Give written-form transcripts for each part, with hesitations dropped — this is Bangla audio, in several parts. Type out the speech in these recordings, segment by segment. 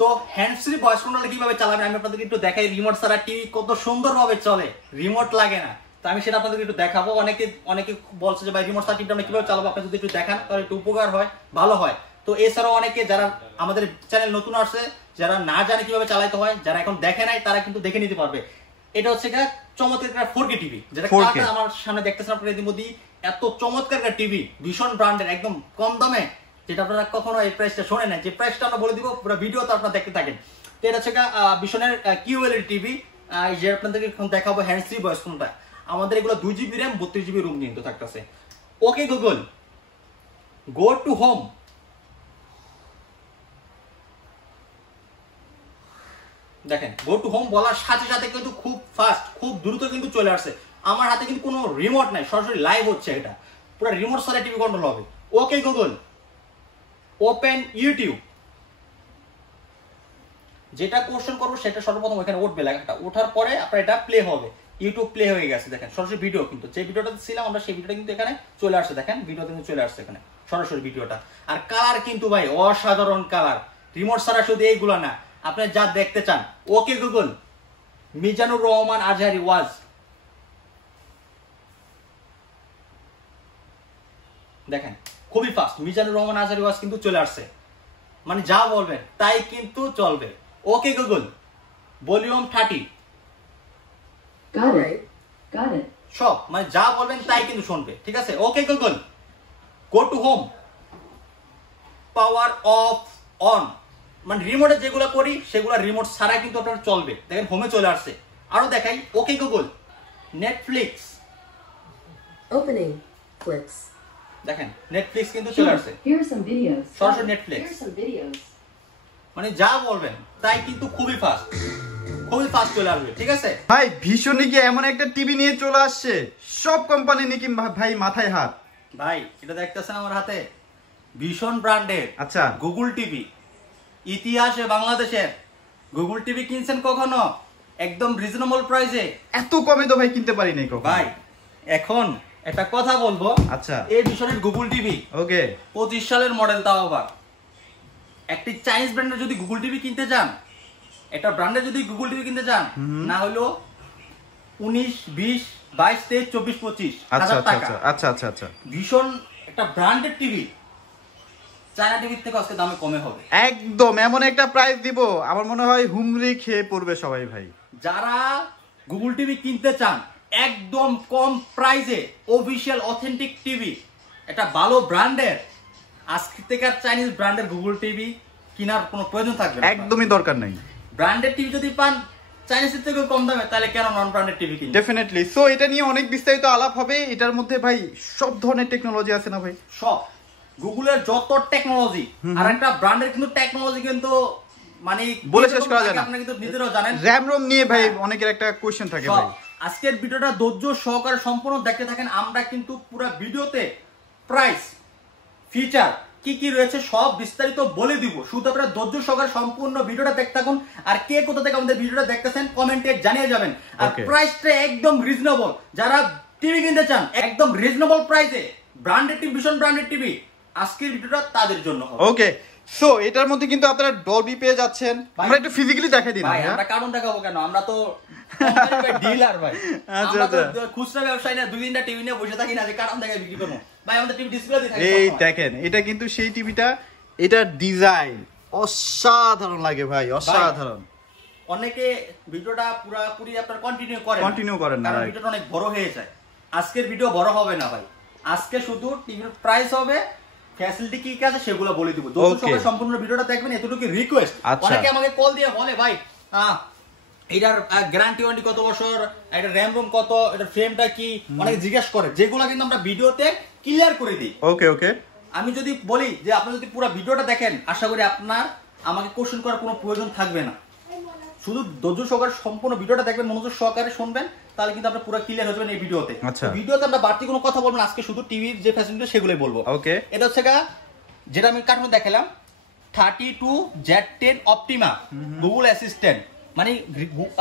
তো হ্যান্ডস ফ্রি ভয়েস কন্ট্রোল কিভাবে চালাবেন আমি আপনাদেরকে একটু দেখাই। রিমোট ছাড়া টিভি কত সুন্দরভাবে চলে, রিমোট লাগে না। তো আমি সেটা আপনাদেরকে একটু দেখাবো। অনেকে বলছে যে ভাই রিমোট ছাড়া টিভিটা আমরা কিভাবে চালাবো, আপনি যদি একটু দেখান তাহলে একটু উপকার হয়, ভালো হয়। তো এছাড়াও অনেকে যারা আমাদের চ্যানেল নতুন আসছে, যারা না জানে কিভাবে চালাতে হয়, যারা এখন দেখে নাই তারা কিন্তু দেখে নিতে পারবে। এটা হচ্ছে একটা চমৎকার একটা 4K টিভি, যেটা আমার সামনে দেখতেছেন আপনারা ইতিমধ্যে। এত চমৎকার একটা টিভি, ভীষণ ব্র্যান্ডের, একদম কম দামে, যেটা আপনারা কখনো এই প্রাইসটা শোনেন না। যে প্রাইসটা আমরা বলে দিব পুরো ভিডিওতে আপনারা দেখতে থাকেন। তো এটা হচ্ছে ভীষণের QLED টিভি, যে আপনাদেরকে এখন দেখাবো হ্যান্ডস ফ্রি ভয়েস কন্ট্রোল। আমাদের এগুলো 2GB RAM 32GB রুম কিন্তু থাকতেছে। Okay Google, go to home. দেখেন গো টু হোম বলার সাথে সাথে কিন্তু খুব ফাস্ট, খুব দ্রুত কিন্তু চলে আসছে। আমার হাতে কিন্তু কোনো রিমোট নাই, সরাসরি লাইভ হচ্ছে। এটা পুরো রিমোট ছাড়া টিভি কন্ট্রোল হবে। Okay Google, open YouTube. যেটা কোশ্চেন করবো সেটা সর্বপ্রথম ওখানে উঠবে, লেখাটা ওঠার পরে আপনার এটা প্লে হবে। ইউটিউব প্লে হয়ে গেছে, দেখেন সরাসরি ভিডিও। কিন্তু যে ভিডিওটাতে ছিলাম আমরা সেই ভিডিওটা কিন্তু এখানে চলে আসছে। দেখেন ভিডিওতে কিন্তু চলে আসছে এখানে সরাসরি ভিডিওটা। আর কালার কিন্তু ভাই অসাধারণ কালার, রিমোট ছাড়া শুধু এইগুলো না, আপনি যা দেখতে চান। ওকে গুগল, মিজানুর রহমান আজহারি ওয়াজ। দেখেন খুবই ফাস্ট, মিজানুর রহমান আজহারি ওয়াজ কিন্তু চলে আসছে। মানে যা বলবেন তাই কিন্তু চলবে। Okay Google, volume 30। সব মানে যা বলবেন তাই কিন্তু শুনবে, ঠিক আছে। Okay Google, go to home, power of on. মানে রিমোটে যেগুলো করি সেগুলো রিমোট ছাড়া কিন্তু আপনার চলবে। দেখেন হোমে চলে আসছে। আরো দেখাই। Okay Google, Netflix. Opening flicks. দেখেন নেটফ্লিক্স কিন্তু চলে আসছে, সরাসরি নেটফ্লিক্স। মানে যা বলবেন তাই কিন্তু খুবই ফাস্ট, খুবই ফাস্ট চলে আসবে, ঠিক আছে ভাই। ভীষণ নাকি এমন একটা টিভি নিয়ে চলে আসছে, সব কোম্পানি নাকি ভাই মাথায় হাত। ভাই এটা দেখতেছেন আমার হাতে, ভীষণ ব্র্যান্ডের। আচ্ছা, গুগল টিভি। ইতিহাসে বাংলাদেশের গুগল টিভি কিনছেন কখনো একদম রিজনেবল প্রাইসে? এত কমে তো ভাই কিনতে পারি নাই কখনো ভাই। এখন একটা কথা বলবো। আচ্ছা, এই ভীষণের গুগল টিভি ওকে 25 সালের মডেল, তাও আবার একটি চাইনিজ ব্র্যান্ডের যদি গুগল টিভি কিনতে যান, একটা ব্র্যান্ডের যদি গুগল টিভি কিনতে যান, না হলো 19, 20, 22, 23, 24, 25 হাজার টাকা। আচ্ছা আচ্ছা আচ্ছা, ভীষণ একটা ব্র্যান্ডেড টিভি, চায়না টিভির থেকে আজকে দামে কমে হবে। একদম এমন একটা প্রাইস দিব আমার মনে হয় হুমড়ি খেয়ে পড়বে সবাই ভাই। যারা গুগল টিভি কিনতে চান একদম কম প্রাইসে, অফিশিয়াল অথেন্টিক টিভি, এটা ভালো ব্র্যান্ডের, আজকে থেকে আর চাইনিজ ব্র্যান্ডের গুগল টিভি কেনার কোনো প্রয়োজন থাকবে না, একদমই দরকার নাই। ব্র্যান্ডেড টিভি যদি পান চাইনিজের থেকে কম দামে, তাহলে কেন নন ব্র্যান্ডেড টিভি কিনবেন? ডেফিনেটলি। সো এটা নিয়ে অনেক বিস্তারিত আলাপ হবে। এটার মধ্যে ভাই সব ধরনের টেকনোলজি আছে না ভাই? সব গুগলের যত টেকনোলজি, আর একটা ব্র্যান্ডের কিন্তু টেকনোলজি কিন্তু মানে বলে শেষ করা যায় না। আপনি কিন্তু নিজেরাও জানেন। র‍্যাম রোম নিয়ে ভাই অনেকের একটা কোশ্চেন থাকে ভাই। আজকের ভিডিওটা ধৈর্য সহকারে সম্পূর্ণ দেখতে থাকেন। আমরা কিন্তু পুরো ভিডিওতে প্রাইস, ফিচার কি কি রয়েছে সব বিস্তারিত বলে দিব। শুধু আপনারা ধৈর্য সহকারে সম্পূর্ণ ভিডিওটা দেখতে থাকুন। আর কে কোথা থেকে আমাদের ভিডিওটা দেখতেছেন কমেন্টে জানিয়ে যাবেন। আর প্রাইসটা একদম রিজনেবল, যারা টিভি কিনতে চান একদম রিজনেবল প্রাইসে, ব্র্যান্ডেড টিভি, ভীষণ ব্র্যান্ডেড টিভি, আজকের ভিডিওটা তাদের জন্য হবে। ওকে, সো এটার মধ্যে কিন্তু আপনারা ডলবি পেয়ে যাচ্ছেন। আমরা একটু ফিজিক্যালি দেখাই দিই না ভাই, আমরা কারণ দেখাবো কেন? আমরা তো ডিলার ভাই। আমরা তো খুচরা ব্যবসায়ী না, দুই তিনটা টিভি নিয়ে বসে থাকি না যে কারণ দেখায় বিক্রি করব। ভাই আমাদের টিভি ডিসপ্লে দিয়ে থাকে। এই দেখেন, এটা কিন্তু সেই টিভিটা, এটার ডিজাইন অসাধারণ লাগে ভাই, অসাধারণ। অনেকে ভিডিওটা পুরোপুরি আপনারা কন্টিনিউ করেন না, কারণ ভিডিওটা অনেক বড় হয়ে যায়। আজকের ভিডিও বড় হবে না ভাই, আজকে শুধু টিভির প্রাইস হবে, ফ্যাসিলিটি কি কি আছে সেগুলো বলে দিব। দর্শকরা সম্পূর্ণ ভিডিওটা দেখবেন, এতটুকু রিকোয়েস্ট। অনেকে আমাকে কল দিয়ে বলে ভাই এটার গ্যারান্টি ওয়ারেন্টি কত বছর, এটা র‍্যাম রোম কত, এটা ফ্রেমটা কি, অনেকে জিজ্ঞাসা করে, যেগুলো কিন্তু আমরা ভিডিওতে ক্লিয়ার করে দিই। ওকে ওকে, আমি যদি বলি যে আপনি যদি পুরো ভিডিওটা দেখেন, আশা করি আপনার আমাকে কোশ্চেন করার কোনো প্রয়োজন থাকবে না। শুধু ধৈর্য সহকারে সম্পূর্ণ ভিডিওটা দেখবেন, মনোযোগ সহকারে শুনবেন, তাহলে কিন্তু আপনার পুরো ক্লিয়ার হয়ে যাবেন এই ভিডিওতে। ভিডিওতে আমরা বাড়তি কোনো কথা বলবো না, আজকে শুধু টিভির যে ফ্যাসিলিটি সেগুলোই বলবো। ওকে, এটা হচ্ছে যেটা আমি কার্টুনে দেখালাম 32Z10 অপটিমা গুগল অ্যাসিস্ট্যান্ট, মানে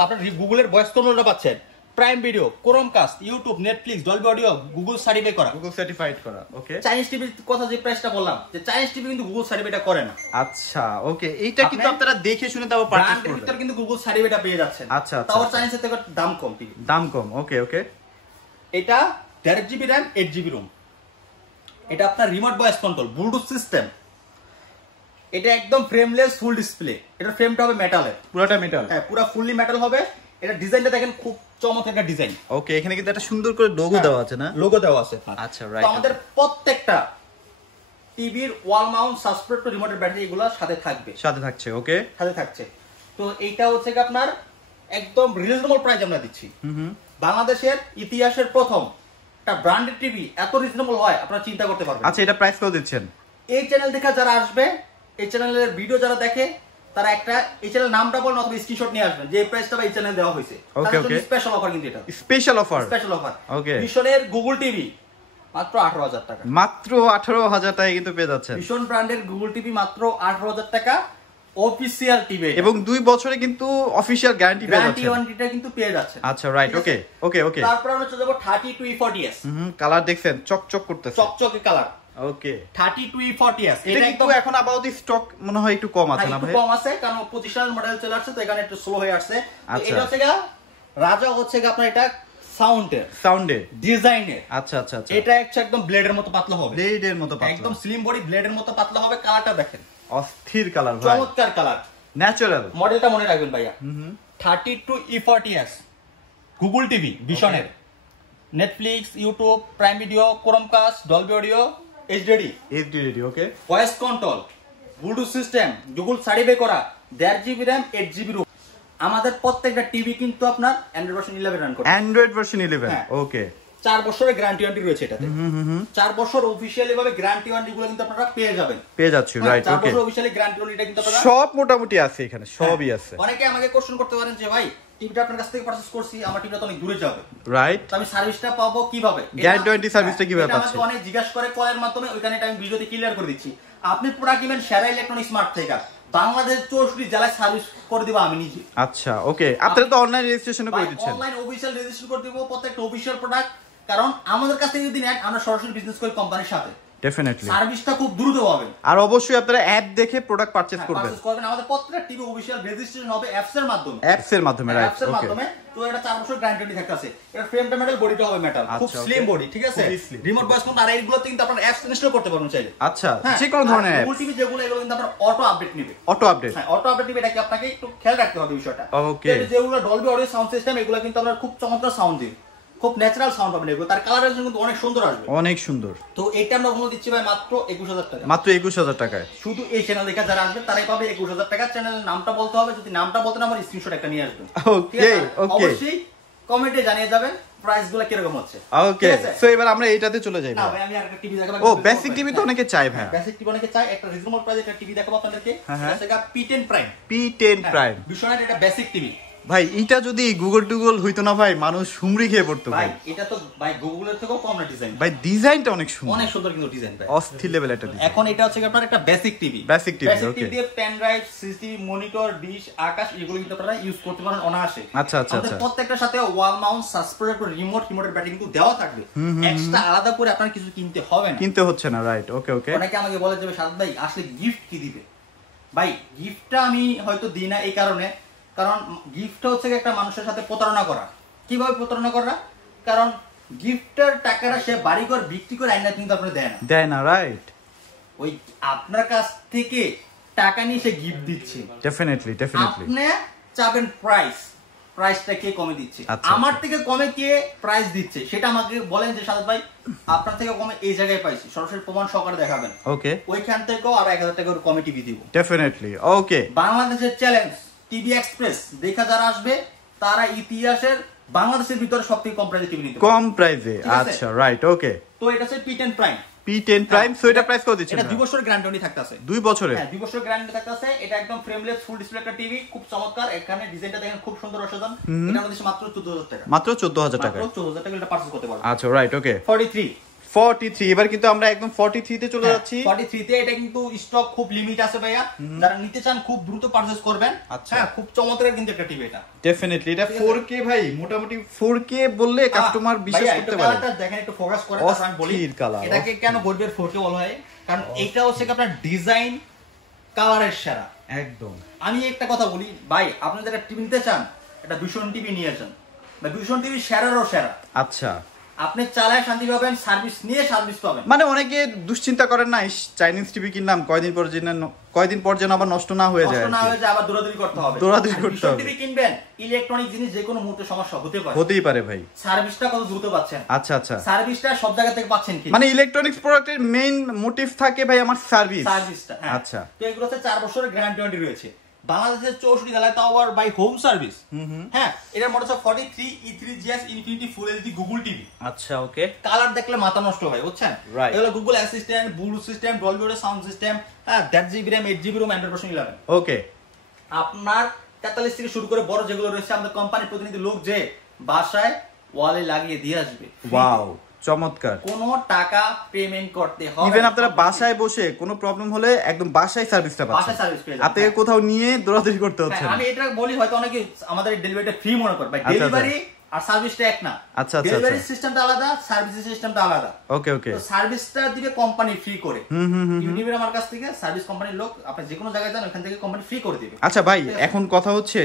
আপনার গুগলের ভয়েস কন্ট্রোলটা পাচ্ছেন। Prime Video, Chromecast, YouTube, Netflix, Dolby audio, Google certify করা। গুগল সার্টিফাইড করা, ওকে। চাইনিজ টিভির কথা যে প্রাইসটা বললাম, যে চাইনিজ টিভি কিন্তু গুগল সার্টিফাইটা করে না। আচ্ছা, ওকে, এইটা কিন্তু আপনারা দেখে শুনে তারপর পারচেজ ব্র্যান্ডের করবেন। ভিতর কিন্তু গুগল সার্টিফাইটা পেয়ে যাচ্ছেন। আচ্ছা আচ্ছা, তাও চাইনিজের থেকে দাম কম টিভি। দাম কম, ওকে ওকে। এটা 1.5 GB র্যাম, 8 GB রোম। এটা আপনার remote voice control, Bluetooth system. এটা একদম ফ্রেমলেস ফুল ডিসপ্লে। এটার ফ্রেমটা হবে মেটালের, পুরোটা মেটাল। হ্যাঁ পুরো ফুললি মেটাল হবে। এটা ডিজাইনটা দেখেন, খুব চমৎকার একটা ডিজাইন। ওকে, এখানে কিন্তু একটা সুন্দর করে লোগো দেওয়া আছে না? লোগো দেওয়া আছে। আচ্ছা, তো রাইট। আমাদের প্রত্যেকটা টিভির ওয়াল মাউন্ট, সাসপেক্ট, রিমোটের ব্যাটারি এগুলো সাথে থাকবে, সাথে থাকছে, ওকে। সাথে থাকছে। তো এইটা হচ্ছে কি আপনার একদম রিজনেবল প্রাইস আমরা দিচ্ছি। বাংলাদেশের ইতিহাসের প্রথম একটা ব্র্যান্ডেড টিভি এত রিজনেবল হয় আপনারা চিন্তা করতে পারবেন। আচ্ছা, এটা প্রাইস কত দিচ্ছেন? এই চ্যানেল দেখা যারা আসবে, এই চ্যানেলের ভিডিও যারা দেখে, তারা একটা এই চ্যানেল নামটা বলেন অথবা স্ক্রিনশট নিয়ে আসবেন যে এই প্রাইসটা এই চ্যানেল দেওয়া হয়েছে। ওকে ওকে, স্পেশাল অফার কিন্তু এটা স্পেশাল অফার, স্পেশাল অফার। ওকে। ভিশনের গুগল টিভি মাত্র 18,000 টাকা। মাত্র 18,000 টাকায় কিন্তু পেয়ে যাচ্ছেন ভিশন ব্র্যান্ডের গুগল টিভি মাত্র 18,000 টাকা, অফিশিয়াল টিভি, এবং 2 বছরে কিন্তু অফিশিয়াল গ্যারান্টি পেয়ে গ্যারান্টি যাচ্ছেন। ওয়ারেন্টিটা কিন্তু পেয়ে যাচ্ছেন। আচ্ছা, রাইট, ওকে ওকে ওকে। তারপর আমরা চলে যাব 32E40s। কালার দেখছেন চকচক করতেছে, চকচকে কালার। ওকে। 32E40s এটা কিন্তু এখন আপাতত স্টক মনে হয় একটু কম আছে না ভাই? একটু কম আছে, কারণ 25 সালের মডেল চলে আসছে, তো এখানে একটু স্লো হয়ে আসছে। তো আচ্ছা। এটা হচ্ছে রাজা হচ্ছে আপনার এটা সাউন্ডে ডিজাইনের। আচ্ছা আচ্ছা আচ্ছা, এটা একদম ব্লেডের মতো পাতলা হবে, ব্লেডের মতো পাতলা, একদম স্লিম বডি, ব্লেডের মতো পাতলা হবে। কালারটা দেখেন, অস্থির কালার ভাই, চমৎকার কালার, ন্যাচারাল। মডেলটা মনে রাখবেন ভাইয়া। 32E40s গুগল টিভি ভিশনের, Netflix, YouTube, Prime Video, Chromecast, Dolby audio, HD, HD ready, okay. Voice control, Bluetooth system, Google certify করা, 1.5 GB র্যাম, 8 GB রোম। আমাদের প্রত্যেকটা টিভি কিন্তু আপনার অ্যান্ড্রয়েড ভার্সন 11 রান করে। অ্যান্ড্রয়েড ভার্সন 11, হ্যাঁ। ওকে। 4 বছরের গ্যারান্টি ওয়ারেন্টি রয়েছে এটাতে। 4 বছর অফিশিয়ালি ভাবে গ্যারান্টি ওয়ারেন্টি গুলো কিন্তু আপনারা পেয়ে যাবেন, পেয়ে যাচ্ছি, রাইট, 4 ওকে। বছর অফিশিয়ালি গ্যারান্টি ওয়ারেন্টি কিন্তু আপনারা সব মোটামুটি আছে এখানে, সবই আছে। অনেকে আমাকে কোশ্চেন করতে পারেন যে ভাই টিভিটা আপনার কাছ থেকে পারচেজ করছি, আমার টিভিটা তো অনেক দূরে যাবে, রাইট, তো আমি সার্ভিসটা পাবো কিভাবে? গ্যারান্টি ওয়ারেন্টি সার্ভিসটা কিভাবে এটা পাচ্ছি? আমাকে অনেক জিজ্ঞাসা করে কলের মাধ্যমে, ওইখানে এটা আমি ভিডিওতে ক্লিয়ার করে দিচ্ছি। আপনি প্রোডাক্ট কিনবেন সেরা ইলেকট্রনিক্স মার্ট থেকে, বাংলাদেশ 64 জেলায় সার্ভিস করে দিব আমি নিজে। আচ্ছা, ওকে। আপনারা তো অনলাইন রেজিস্ট্রেশন করে দিচ্ছেন? অনলাইন অফিশিয়াল রেজিস্ট্রেশন করে দিব প্রত্যেকটা অফিশিয়াল প্রোডাক্ট, কারণ আমাদের কাছ থেকে যদি নেন আমরা সরাসরি বিজনেস করি কোম্পানির সাথে, ডেফিনেটলি। সার্ভিসটা খুব দ্রুত হবে। আর অবশ্যই আপনারা অ্যাপ দেখে প্রোডাক্ট পারচেজ করবেন। আমাদের প্রত্যেকটা টিভি অফিশিয়াল রেজিস্ট্রেশন হবে অ্যাপস এর মাধ্যমে, অ্যাপস এর মাধ্যমে, রাইট, অ্যাপস এর ওকে। মাধ্যমে। তো এটা 4 বছর গ্যারান্টি থাকতেছে। এর ফ্রেমটা মেটাল, বডিটা হবে মেটাল, খুব আচ্ছা, স্লিম okay. বডি, ঠিক আছে? খুবই slim, রিমোট ভয়েস কন্ট্রোল আর এইগুলোতে কিন্তু আপনারা অ্যাপস ইনস্টল করতে পারবেন চাইলে। আচ্ছা, হ্যাঁ, যে কোনো ধরনের আর অ্যাপ, গুগল টিভি যেগুলো, এগুলো কিন্তু আপনারা অটো আপডেট নেবে। অটো আপডেট, হ্যাঁ, অটো আপডেট নেবে, এটাকে আপনাকে একটু খেয়াল রাখতে হবে বিষয়টা। ওকে। তো যেগুলো ডলবি অডিও সাউন্ড সিস্টেম, এগুলো কিন্তু আপনারা খুব চমৎকার সাউন্ড দিবে, খুব ন্যাচারাল সাউন্ড পাবেন এগুলো, তার কালারের জন্য কিন্তু অনেক সুন্দর আসবে, অনেক সুন্দর। তো এটা আমরা মূল্য দিচ্ছি ভাই মাত্র 21,000 টাকা। মাত্র 21,000 টাকায় শুধু এই চ্যানেল দেখে যারা আসবে তারাই পাবে 21,000 টাকা। চ্যানেলের নামটা বলতে হবে, যদি নামটা বলতে না আমার স্ক্রিনশট একটা নিয়ে আসবেন, ঠিক ওকে আছে? ওকে অবশ্যই কমেন্টে জানিয়ে যাবেন প্রাইসগুলো কিরকম হচ্ছে, ওকে। সো এবার আমরা এইটাতে চলে যাই। না ভাই আমি আরেকটা টিভি দেখাবো। ও, বেসিক টিভি তো অনেকে চায় ভাই, বেসিক টিভি অনেকে চায়, একটা রিজনেবল প্রাইসে একটা টিভি দেখাবো আপনাদেরকে। হ্যাঁ। এটা P10 প্রাইম, P10 প্রাইম। বিশনের এটা বেসিক টিভি ভাই। এটা যদি গুগল টুগল হইতো না ভাই, মানুষ হুমড়ি খেয়ে পড়তো ভাই। ভাই। এটা তো ভাই গুগলের থেকেও কম না ডিজাইন ভাই ডিজাইনটা অনেক সুন্দর, অনেক সুন্দর কিন্তু ডিজাইন ভাই, অস্থির লেভেল একটা ডিজাইন। এখন এটা হচ্ছে আপনার একটা basic TV, Basic TV, okay. দিয়ে pen drive, CCTV, monitor, dish, Akash এগুলো কিন্তু আপনারা ইউজ করতে পারেন অনায়াসে। আচ্ছা আচ্ছা আমাদের আচ্ছা, প্রত্যেকটার সাথে ওয়াল মাউন্ট, সাসপেন্ডেড রিমোটের ব্যাটারি কিন্তু দেওয়া থাকবে, এক্সট্রা আলাদা করে আপনার কিছু কিনতে হবে না, কিনতে হচ্ছে না, রাইট, ওকে ওকে। অনেকে আমাকে বলে যে সাদ ভাই আসলে গিফট কি দিবে? ভাই গিফটটা আমি হয়তো দিই না এই কারণে, কারণ গিফটটা হচ্ছে একটা মানুষের সাথে প্রতারণা করা। কিভাবে প্রতারণা করা? কারণ গিফটের টাকাটা সে বাড়িঘর বিক্রি করে আইনা কিন্তু আপনার দেয় না, রাইট। ওই আপনার কাছ থেকে টাকা নিয়ে সে গিফট দিচ্ছে, ডেফিনেটলি আপনি চাবেন প্রাইসটা কে কমে দিচ্ছে, আচ্ছা, আমার থেকে কমে কে প্রাইস দিচ্ছে সেটা আমাকে বলেন যে সাদ ভাই আপনার থেকে কমে এই জায়গায় পাইছি, সরাসরি প্রমাণ সহকারে দেখাবেন, ওকে। ওইখান থেকেও আর 1,000 টাকা কমে টিভি দিব। ডেফিনেটলি, ওকে। বাংলাদেশের চ্যালেঞ্জ টিভি এক্সপ্রেস দেখা যারা আসবে তারা ইতিহাসের বাংলাদেশের ভিতরে সবথেকে কম প্রাইসে টিভি নিতে কম প্রাইসে, ঠিক আছে? আচ্ছা, রাইট, ওকে। তো এটা হচ্ছে P10 prime, P10 prime. So এটা প্রাইস কত দিচ্ছেন? এটা 2 বছর গ্যারান্টি থাকতেছে। 2 বছরে? হ্যাঁ 2 বছর গ্যারান্টি থাকতেছে। এটা একদম ফ্রেমলেস ফুল ডিসপ্লে একটা টিভি, খুব চমৎকার। এখানে ডিজাইনটা দেখেন খুব সুন্দর অসাধারণ। এটা আমাদের মাত্র 14,000 টাকা, মাত্র 14,000 টাকা, মাত্র 14,000 টাকা এটা পারচেজ করতে পারবেন। আচ্ছা, রাইট, ওকে। 43 43 এবার কিন্তু আমরা একদম 43 তে চলে যাচ্ছি। 43 তে এটা কিন্তু স্টক খুব লিমিট আছে ভাইয়া, যারা নিতে চান খুব দ্রুত পারচেজ করবেন। আচ্ছা। হ্যাঁ, খুব চমৎকার কিন্তু একটা টিভি এটা। ডেফিনেটলি এটা 4K ভাই, মোটামুটি 4K বললে কাস্টমার বিশ্বাস করতে পারে। কালারটা দেখেন, একটু ফোকাস করেন, তারপর আমি বলি অস্থির কালার। এটাকে কেন গোল্ডের 4K বলা হয়, কারণ এটা হচ্ছে আপনার ডিজাইন কালারের সেরা। একদম। আমি একটা কথা বলি ভাই, আপনি যারা টিভি নিতে চান এটা ভিশন টিভি নিয়ে যান, বা ভিশন টিভি সেরারও সেরা। আচ্ছা, আপনি চালায় শান্তি পাবেন, সার্ভিস নিয়ে সার্ভিস পাবেন। মানে অনেকে দুশ্চিন্তা করেন না, চাইনিজ টিভি কিনলাম কয়দিন পর যেন আবার নষ্ট না হয়ে যায়, নষ্ট না হয়ে যায়, আবার দৌড়াদৌড়ি করতে হবে। দৌড়াদৌড়ি করতে ভিশন হবে। টিভি কিনবেন, ইলেকট্রনিক জিনিস যে কোনো মুহূর্তে সমস্যা হতে পারে, হতেই পারে ভাই। সার্ভিসটা কত দ্রুত পাচ্ছেন? আচ্ছা আচ্ছা, সার্ভিসটা সব জায়গা থেকে পাচ্ছেন কি? মানে ইলেকট্রনিক্স প্রোডাক্টের মেইন মোটিভ থাকে ভাই আমার সার্ভিস। সার্ভিসটা, হ্যাঁ। আচ্ছা। তো এগুলোতে 4 বছরের গ্যারান্টি ওয়ারেন্টি রয়েছে। বাংলাদেশের 64 জেলায় তাও আবার বাই হোম সার্ভিস। হ্যাঁ, এটার মডেল হচ্ছে 43 E3GS Infinity Full HD Google TV. আচ্ছা, ওকে। কালার দেখলে মাথা নষ্ট হয়, বুঝছেন? Right. এগুলো Google assistant, Bluetooth system, Dolby audio sound system, হ্যাঁ, 8GB RAM, 8GB ROM, Android version 11। ওকে। আপনার 43 থেকে শুরু করে বড় যেগুলো রয়েছে, আমাদের কোম্পানির প্রতিনিধি লোক যে বাসায় ওয়ালে লাগিয়ে দিয়ে আসবে। ওয়াও, চমৎকার। কোনো টাকা পেমেন্ট করতে হবে না। ইভেন আপনারা বাসায় বসে কোনো প্রবলেম হলে একদম বাসায় সার্ভিসটা পাচ্ছেন, বাসায় সার্ভিস পেয়ে যাবেন। আপনাকে কোথাও নিয়ে দৌড়াদৌড়ি করতে হচ্ছে হ্যাঁ, না। আমি এটা বলি, হয়তো অনেকে আমাদের ডেলিভারিটা ফ্রি মনে করে, বাট আচ্ছা, ডেলিভারি আর সার্ভিসটা এক না। আচ্ছা, আচ্ছা, ডেলিভারি আচ্ছা। সিস্টেমটা আলাদা, সার্ভিস সিস্টেমটা আলাদা। ওকে ওকে। তো সার্ভিসটা দিবে কোম্পানি ফ্রি করে। ইউনিভার আমার কাছ থেকে সার্ভিস কোম্পানির লোক, আপনি যে কোনো জায়গায় যান ওখান থেকে কোম্পানি ফ্রি করে দিবে। আচ্ছা ভাই, এখন কথা হচ্ছে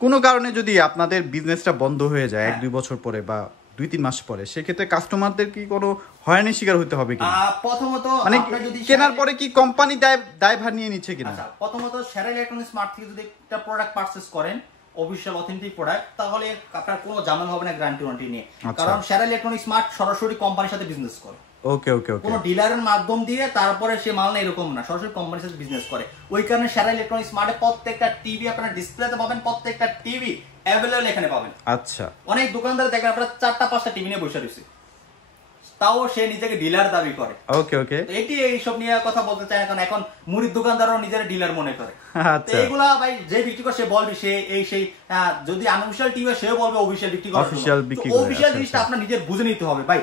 কোনো কারণে যদি আপনাদের বিজনেসটা বন্ধ হয়ে যায় 1-2 বছর পরে বা 2-3 মাস পরে, সেক্ষেত্রে কাস্টমারদের কি কোনো হয়রানির শিকার হতে হবে কিনা? প্রথমত মানে আপনি যদি কেনার পরে কি কোম্পানি দায়ভার নিয়ে নিচ্ছে কিনা? আচ্ছা, প্রথমত সেরা ইলেকট্রনিক স্মার্ট থেকে যদি একটা প্রোডাক্ট পারচেজ করেন, অফিশিয়াল অথেন্টিক প্রোডাক্ট, তাহলে আপনার কোনো ঝামেলা হবে না গ্যারান্টি ওয়ারেন্টি নিয়ে। কারণ সেরা ইলেকট্রনিক স্মার্ট সরাসরি কোম্পানির সাথে বিজনেস করে। ওকে ওকে ওকে। কোনো ডিলারের মাধ্যম দিয়ে তারপরে সে মাল না, এরকম না, সরাসরি কোম্পানির সাথে বিজনেস করে। ওই কারণে সেরা ইলেকট্রনিক স্মার্টে প্রত্যেকটা টিভি আপনারা ডিসপ্লেতে পাবেন, প্রত্যেকটা টিভি অ্যাভেলেবল এখানে পাবেন। আচ্ছা। অনেক দোকানদার দেখেন আপনারা 4টা-5টা টিভি নিয়ে বসে রয়েছে, তাও সে নিজেকে ডিলার দাবি করে। ওকে ওকে। এটি এইসব নিয়ে কথা বলতে চায় না, কারণ এখন মুড়ির দোকানদারও নিজের ডিলার মনে করে। আচ্ছা। এইগুলা ভাই যে বিক্রি করে সে বলবে সে এই সেই, যদি আনঅফিশিয়াল টিভি সেও বলবে অফিশিয়াল বিক্রি করে। অফিশিয়াল বিক্রি করে। অফিশিয়াল আচ্ছা, জিনিসটা আপনার নিজের বুঝে নিতে হবে ভাই।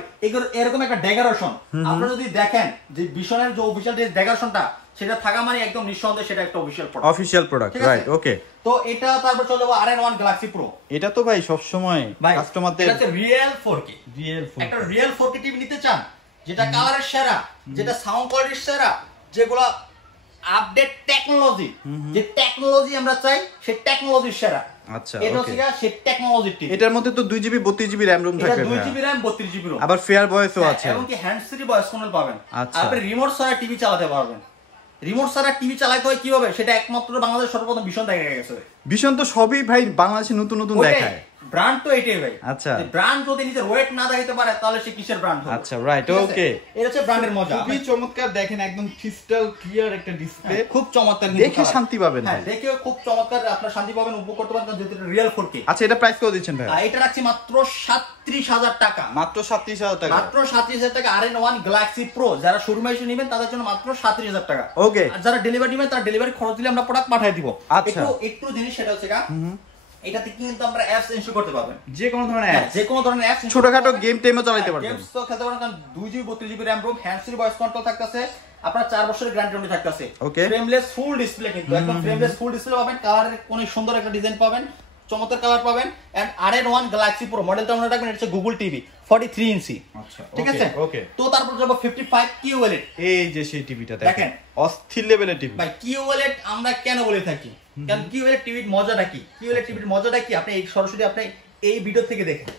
এরকম একটা ডেকোরেশন আপনারা যদি দেখেন যে বিশনের যে অফিশিয়াল ডেকোরেশনটা, সেটা থাকা মানে একদম নিঃসন্দেহে সেটা একটা official product. Official product, right, okay. তো এটা তারপর চলে যাবো RN1 Galaxy Pro। এটা তো ভাই সব সময় ভাই কাস্টমারদের এটা হচ্ছে রিয়েল 4K। একটা রিয়েল 4K টিভি নিতে চান, যেটা কালারের সেরা, যেটা সাউন্ড কোয়ালিটির সেরা, যেগুলো আপডেট টেকনোলজি, যে টেকনোলজি আমরা চাই সেই টেকনোলজির সেরা। আচ্ছা, এটা ওকে। হচ্ছে সেই টেকনোলজির টিভি। এটার মধ্যে তো 2GB 32GB RAM রুম এটা থাকবে, 2GB RAM 32GB ROM, আবার ফেয়ার ভয়েসও আছে, এবং কি হ্যান্ড ফ্রি ভয়েস কন্ট্রোল পাবেন। আচ্ছা। আপনি রিমোট ছাড়া টিভি চালাতে পারবেন। রিমোট ছাড়া টিভি চালাতে হয় কিভাবে, সেটা একমাত্র বাংলাদেশ সর্বপ্রথম ভীষণ দেখা গেছে। ভীষণ তো সবই ভাই বাংলাদেশে নতুন নতুন দেখায়। ব্র্যান্ড তো এটাই ভাই। আচ্ছা। ব্র্যান্ড যদি নিজের ওয়েট না দেখাতে পারে, তাহলে সে কিসের ব্র্যান্ড হবে? আচ্ছা, রাইট, ওকে। এটা হচ্ছে ব্র্যান্ডের মজা। খুবই চমৎকার, দেখেন একদম ক্রিস্টাল ক্লিয়ার একটা ডিসপ্লে, খুব চমৎকার, দেখে শান্তি পাবেন ভাই। দেখে খুব চমৎকার, আপনার শান্তি পাবেন, উপভোগ করতে পারবেন, যেটা রিয়েল 4K। আচ্ছা, এটা প্রাইস কত দিচ্ছেন ভাই? এটা রাখছি মাত্র 37,000 টাকা। মাত্র 37,000 টাকা। মাত্র 37,000 টাকা। RN1 Galaxy Pro যারা শোরুমে এসে নেবেন তাদের জন্য মাত্র 37,000 টাকা। ওকে। আর যারা ডেলিভারি নেবেন তারা ডেলিভারি খরচ দিলে আমরা প্রোডাক্ট পাঠিয়ে দিব। আচ্ছা। একটু জিনিস সেটা হচ্ছে এটাতে কিন্তু আমরা অ্যাপস ইনস্টল করতে পারবেন, যে কোনো ধরনের অ্যাপ, যে কোনো ধরনের অ্যাপস, ছোটখাটো গেম টেমও চালাতে পারবেন। গেমস তো খেলতে পারবেন, কারণ 2GB 32GB RAM ROM, hand free voice control থাকতেছে, আপনার 4 বছরের গ্যারান্টি ওয়ারেন্টি থাকতেছে। ওকে। ফ্রেমলেস ফুল ডিসপ্লে, কিন্তু একদম ফ্রেমলেস ফুল ডিসপ্লে পাবেন, কালারের অনেক সুন্দর একটা ডিজাইন পাবেন, চমৎকার কালার পাবেন। এন্ড RN1 Galaxy Pro মডেলটা মনে রাখবেন, এটা হচ্ছে গুগল টিভি 43 ইঞ্চি। আচ্ছা, ঠিক আছে, ওকে। তো তারপর যাব 55 QLED। এই যে সেই টিভিটা দেখেন, দেখেন, অস্থির লেভেলের টিভি ভাই। QLED আমরা কেন বলে থাকি, কারণ QLED টিভির মজাটা কি, QLED টিভির মজাটা কি আপনি এই সরাসরি আপনি এই ভিডিও থেকে দেখেন।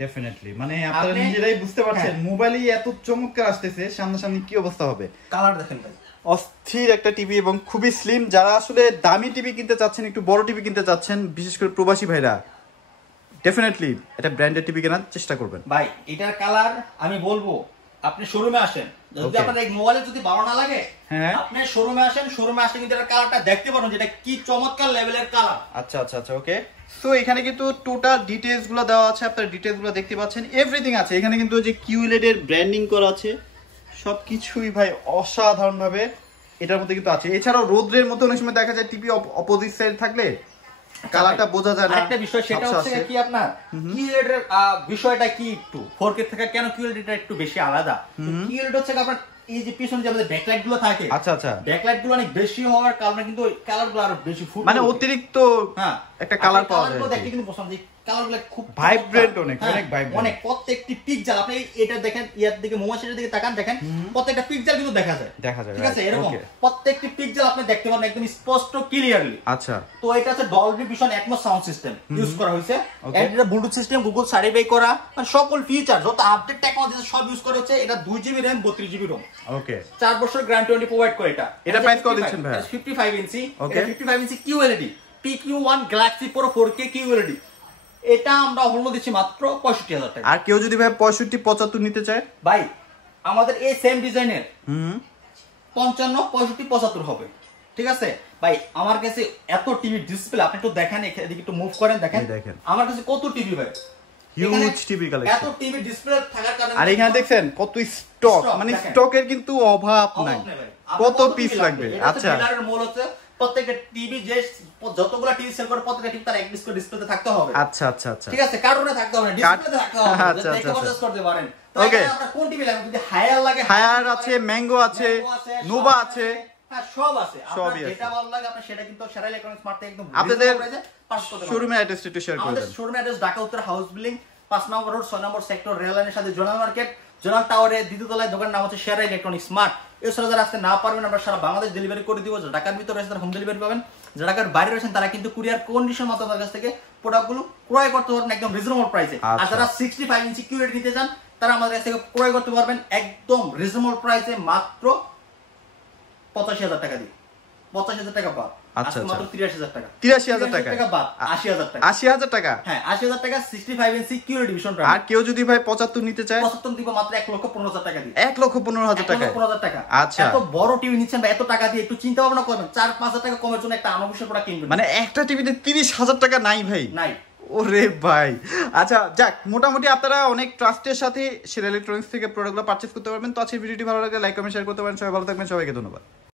ডেফিনেটলি, মানে আপনারা আপনি নিজেরাই বুঝতে পারছেন হ্যাঁ। মোবাইলেই এত চমৎকার আসতেছে, সামনাসামনি কি অবস্থা হবে। কালার দেখেন ভাই, অস্থির একটা টিভি এবং খুবই স্লিম। যারা আসলে দামি টিভি কিনতে চাচ্ছেন, একটু বড় টিভি কিনতে চাচ্ছেন, বিশেষ করে প্রবাসী ভাইরা, ডেফিনেটলি এটা ব্র্যান্ডেড টিভি কেনার চেষ্টা করবেন ভাই। এটার কালার আমি বলবো, আপনি শোরুমে আসেন, যদি Okay. আপনার এই মোবাইলে যদি ভালো না লাগে, হ্যাঁ। আপনি শোরুমে আসেন, শোরুমে আসলে কিন্তু এটার কালারটা দেখতে পারেন, যেটা কি চমৎকার লেভেলের কালার। আচ্ছা আচ্ছা আচ্ছা, ওকে। সো এখানে কিন্তু টোটাল ডিটেইলস গুলো দেওয়া আছে, আপনারা ডিটেইলস গুলো দেখতে পাচ্ছেন, এভরিথিং আছে এখানে। কিন্তু যে QLED এর ব্র্যান্ডিং করা আছে, সবকিছুই ভাই অসাধারণ ভাবে এটার মধ্যে কিন্তু আছে। এছাড়াও রোদ্রের মতো অনেক সময় দেখা যায় টিভি অপোজিট সাইড থাকলে কালারটা বোঝা যায় না। একটা বিষয় সেটা ঝাপসা হচ্ছে আছে। কি আপনার কিউএলইড এর বিষয়টা কি একটু 4K থেকে কেন কিউএলইড টা একটু বেশি আলাদা। কিউএলইড হচ্ছে আপনার এই যে পিছনে যে আমাদের ব্যাকলাইট গুলো থাকে, আচ্ছা আচ্ছা, ব্যাকলাইট গুলো অনেক বেশি হওয়ার কারণে কিন্তু ওই কালার গুলো আরো বেশি ফুটে মানে ওঠে। অতিরিক্ত হ্যাঁ একটা কালার পাওয়া যায়। দেখতে কিন্তু পছন্দ, এই কালারগুলো খুব ভাইব্রেন্ট, অনেক হ্যাঁ, অনেক ভাইব্রেন্ট। অনেক প্রত্যেকটি পিক্সেল আপনি এটা দেখেন, ইয়ার দিকে মোবাইলের দিকে তাকান, দেখেন প্রত্যেকটা পিক্সেল কিন্তু দেখা যায়, ঠিক আছে, right, এরকম okay. প্রত্যেকটি পিক্সেল আপনি দেখতে পারেন একদম স্পষ্ট ক্লিয়ারলি। আচ্ছা, তো এটা হচ্ছে Dolby vision atoms sound system use করা হয়েছে, Okay. এটা ব্লুটুথ সিস্টেম, গুগল সার্টিফাই করা, মানে সকল ফিচার যত আপডেট টেকনোলজি সব ইউজ করা হচ্ছে। এটা 2GB RAM 32GB ROM, ওকে। 4 বছর গ্যারান্টি প্রোভাইড করে। এটা প্রাইস কত দিচ্ছেন ভাই? 55 ইঞ্চি, Okay. এটা 55 ইঞ্চি QLED PQ1 Galaxy Pro 4K QLED, এটা আমরা মূল্য দিচ্ছি মাত্র 65,000 টাকা। আর কেউ যদি ভাই 65 75 নিতে চায়, ভাই আমাদের এই সেম ডিজাইনের 55 65 75 হবে, ঠিক আছে ভাই। আমার কাছে এত টিভি ডিসপ্লে, আপনি একটু দেখেন, এদিকে একটু মুভ করেন, দেখেন এই দেখেন। আমার কাছে কত টিভি ভাই, হিউজ টিভি এত কালেকশন। টিভি ডিসপ্লে থাকার কারণে আর এখানে দেখছেন কত স্টক, Stock, মানে দেখেন। স্টকের কিন্তু অভাব অভাব নাই। নেই ভাই। কত আপনার পিস TV লাগবে? এটা হচ্ছে আচ্ছা, ডিলারের মূল হচ্ছে প্রত্যেকটা টিভি যে যতগুলা টিভি সেল করে প্রত্যেকটা টিভি তার এক ডিসপ্লে ডিসপ্লেতে থাকতে হবে। আচ্ছা আচ্ছা আচ্ছা, ঠিক আছে, কার্টুনে থাকতে হবে, ডিসপ্লেতে থাকতে হবে, আচ্ছা, যাতে আচ্ছা, দেখে আচ্ছা। পারচেজ করতে পারেন। তো Okay. এখানে আপনার কোন টিভি লাগবে? যদি হায়ার লাগে, হায়ার আছে, ম্যাঙ্গো আছে, Mango আছে, নোভা সব আছে, হ্যাঁ সব আছে। সবই আপনার আছে। যেটা ভালো লাগে আপনি সেটা কিন্তু সেরা ইলেকট্রনিক্স মার্ট থেকে একদম আপনাদের reasonable price এ purchase করতে পারবেন। শোরুমের অ্যাড্রেস একটু শেয়ার করে আমাদের দেন। শোরুম অ্যাড্রেস ঢাকা উত্তর হাউস বিল্ডিং 5 নম্বর রোড 6 নম্বর সেক্টর, রেল লাইনের সাথে জোনাল মার্কেট, জোনাল টাওয়ারের দ্বিতীয় তলায় দোকানের নাম হচ্ছে সেরা ইলেকট্রনিক্স মার্ট। এছাড়া যারা আসতে না পারবেন আমরা সারা বাংলাদেশ ডেলিভারি করে দিব। যারা ঢাকার ভিতরে রয়েছে তারা হোম ডেলিভারি পাবেন, যারা ঢাকার বাইরে রয়েছেন তারা কিন্তু কুরিয়ার কন্ডিশন মতো আমাদের কাছ থেকে প্রোডাক্টগুলো ক্রয় করতে পারবেন একদম রিজনেবল প্রাইসে। আর আচ্ছা। যারা 65 ইঞ্চি কিউএড নিতে চান তারা আমাদের কাছ থেকে ক্রয় করতে পারবেন একদম রিজনেবল প্রাইসে মাত্র 85,000 টাকা দিয়ে। 85,000 টাকা বাদ, আচ্ছা, আজকে মাত্র 83,000 টাকা। 83,000 টাকা বাদ 80,000 টাকা। 80,000 টাকা। হ্যাঁ 80,000 টাকা 65 ইঞ্চি কিউএড ডিভিশন আর কেউ যদি ভাই 75 নিতে চায়, 75 দিব মাত্র 1,15,000 টাকা দিয়ে। 1,15,000 টাকা। 1,15,000 টাকা। আচ্ছা। এত বড় টিভি নিচ্ছেন বা এত টাকা দিয়ে একটু চিন্তা ভাবনা করবেন, 4-5,000 টাকা কমের জন্য একটা আনবিশ্বাস প্রোডাক্ট কিনবেন। মানে একটা টিভিতে 30,000 টাকা নাই ভাই। নাই। ওরে ভাই, আচ্ছা যাক, মোটামুটি আপনারা অনেক ট্রাস্টের সাথে সেরা ইলেকট্রনিক্স থেকে প্রোডাক্টগুলো পারচেজ করতে পারবেন। তো আজকের ভিডিওটি ভালো লাগলে লাইক কমেন্ট শেয়ার করতে পারেন। সবাই ভালো থাকবেন, সবাইকে ধন্যবাদ।